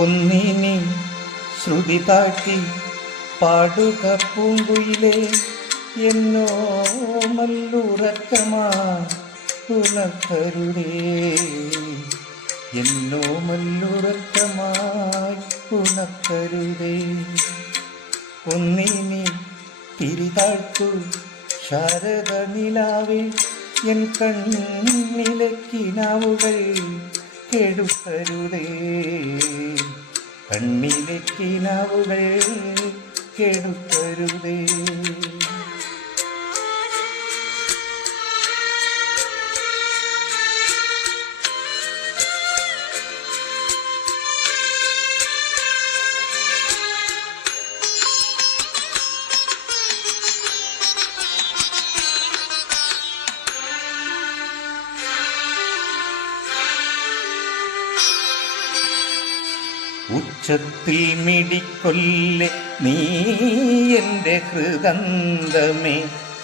ഒന്നിനി ശ്രുതി താഴ്ത്തി പാടുക പൂങ്കുയിലേ എന്നോ മല്ലുറക്കമാ ഉണർത്തരുതേ എന്നോ മല്ലുറക്കമായി ഉണർത്തരുതേ ഒന്നിനി തിരിതാഴ്ത്തു ശാരദ നിലാവേ എൻ കണ്ണിലെ കെടുക്കരുതേ കണ്ണിലെ കിനാവുകൾ കെടുക്കരുതേ ഉച്ചത്തിൽ മിടിക്കൊല്ലെ നീ എന്റെ ഹൃദന്തമേ.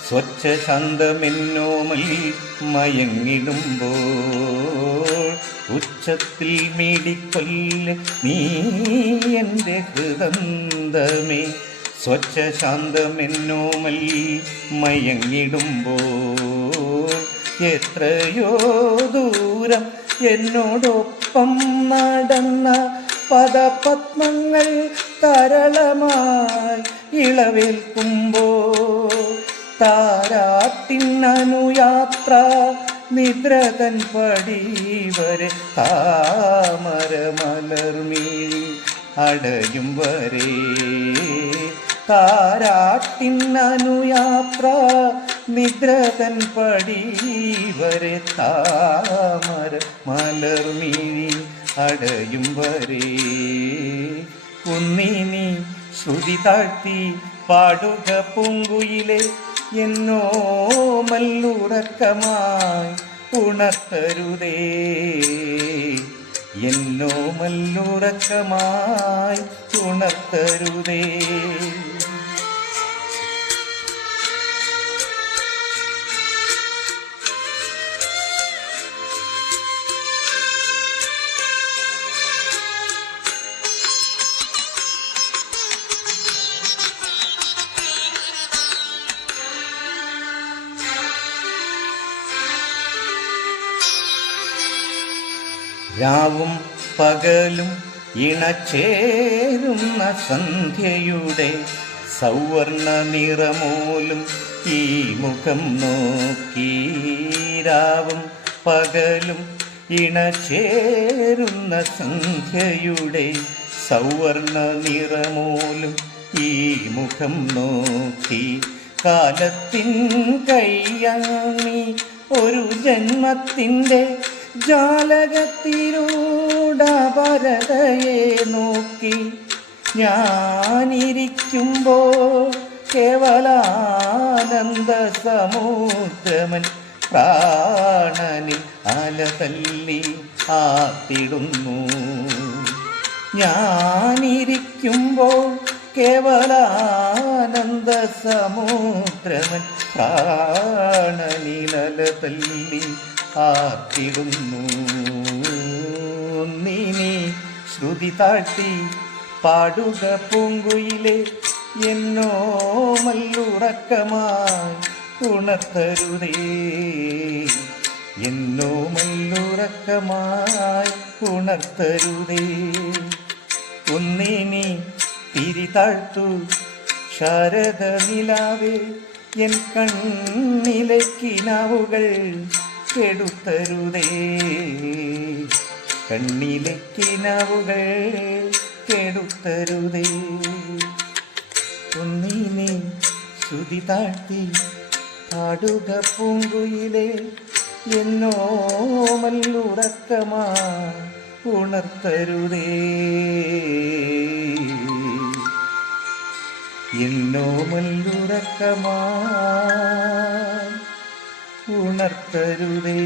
സ്വച്ഛ ശാന്തമെന്നോമൽ മയങ്ങിടുമ്പോൾ ഉച്ചത്തിൽ മിടിക്കൊല്ലെ നീ എന്റെ ഹൃദന്തമേ. സ്വച്ഛ ശാന്തമെന്നോമൽ മയങ്ങിടുമ്പോൾ എത്രയോ ദൂരം എന്നോടൊപ്പം നടന്ന പദപത്മങ്ങൾ തരളമായി ഇളവേൽക്കുമ്പോൾ താരാട്ടിന്നനുയാത്ര നിദ്രകൻ പടിവരെ താമര മലർമീഴി അടയും വരെ. താരാട്ടിന്നനുയാത്ര നിദ്രകൻ പടിവരെ താമര മലർമീഴി അടയും വരെ. കുന്നിനി ശ്രുതി താഴ്ത്തി പാടുക പൂങ്കുയിലെ എന്നോ മല്ലുറക്കമായി ഉണർത്തരുതേ. എന്നോ മല്ലുറക്കമായി ഉണർത്തരുതേ. രാവും പകലും ഇണചേരുന്ന സന്ധ്യയുടെ സൗവർണ നിറമോലും ഈ മുഖം നോക്കി. രാവും പകലും ഇണചേരുന്ന സന്ധ്യയുടെ സൗവർണ നിറമോലും ഈ മുഖം നോക്കി. കാലത്തിൻ കൈയാണി ഒരു ജന്മത്തിന്റെ ജാലകത്തിലൂടപരതയെ നോക്കി ഞാനിരിക്കുമ്പോൾ കേവലാനന്ദ സമുദ്രമൻ പ്രാണനിൽ അലതല്ലി ആത്തിടുന്നു ഞാനിരിക്കുമ്പോൾ കേവലാനന്ദ സമുദ്രമൻ പ്രാണനിലല തല്ലി ആത്തിടുന്നു നീനി ശ്രുതി താഴ്ത്തി പാടുക പൂങ്കുയിലെ എന്നോ മല്ലുറക്കമായി ഉണർത്തരുതേ. എന്നോ മല്ലുറക്കമായി ഉണർത്തരുതേ. ഒന്നിനി തിരി താഴ്ത്തു ശാരദ നിലാവേ എൻ കണ്ണിലെ കിനാവുകൾ കെടുത്തരുതേ. കണ്ണിലെ കിനാവുകൾ കെടുത്തരുതേ. ഒന്നിനെ ശ്രുതി താഴ്ത്തി പാടുക പൂങ്കുയിലെ എന്നോമല്ലുറക്കമാ ഉണർത്തരുതേ. എന്നോ உணர்த்தருவே.